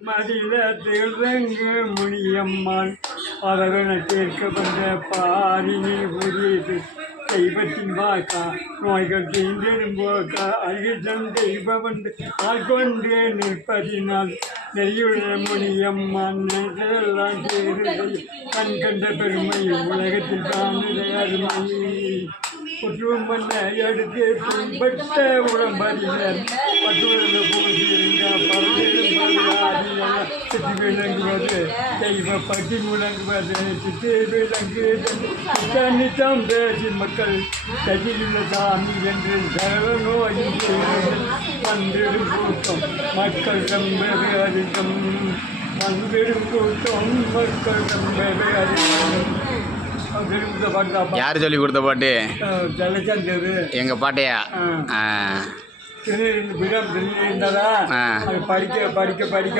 மடியில திகழ்ந்தங்கு முனியம்மான் பதவன தீர்க்க வந்த பாரினி புரியுது தெய்வத்தின் வாக்கா நோய்கள் தீண்டிடும் போக்கா அகிதம் தெய்வம் வந்து ஆட்கொண்டு நிற்பதினால் நெய்யுள்ள முனியம்மான் எல்லாம் தேர்தல் கண் கண்ட பெருமை உலகத்தில் காணுதை அருமை குற்றம் பண்ண எடுத்து பின்பற்ற உடம்பறிஞர் பட்டுள்ள போதிருங்க பறந்திடும் சுற்றி விளங்குவது தெய்வ பட்டி முழங்குவது சுற்றி விளங்குவது நித்தம் பேசி மக்கள் தகிலுள்ள சாமி என்று சகல நோயின் வந்திடும் கூட்டம் மக்கள் ரொம்பவே அதிகம் வந்திடும் கூட்டம் மக்கள் ரொம்பவே அதிகம். யார் சொல்லி கொடுத்த பாட்டு? ஜலச்சந்தது எங்க பாட்டையா? திருநெல்வேலி படிக்க படிக்க படிக்க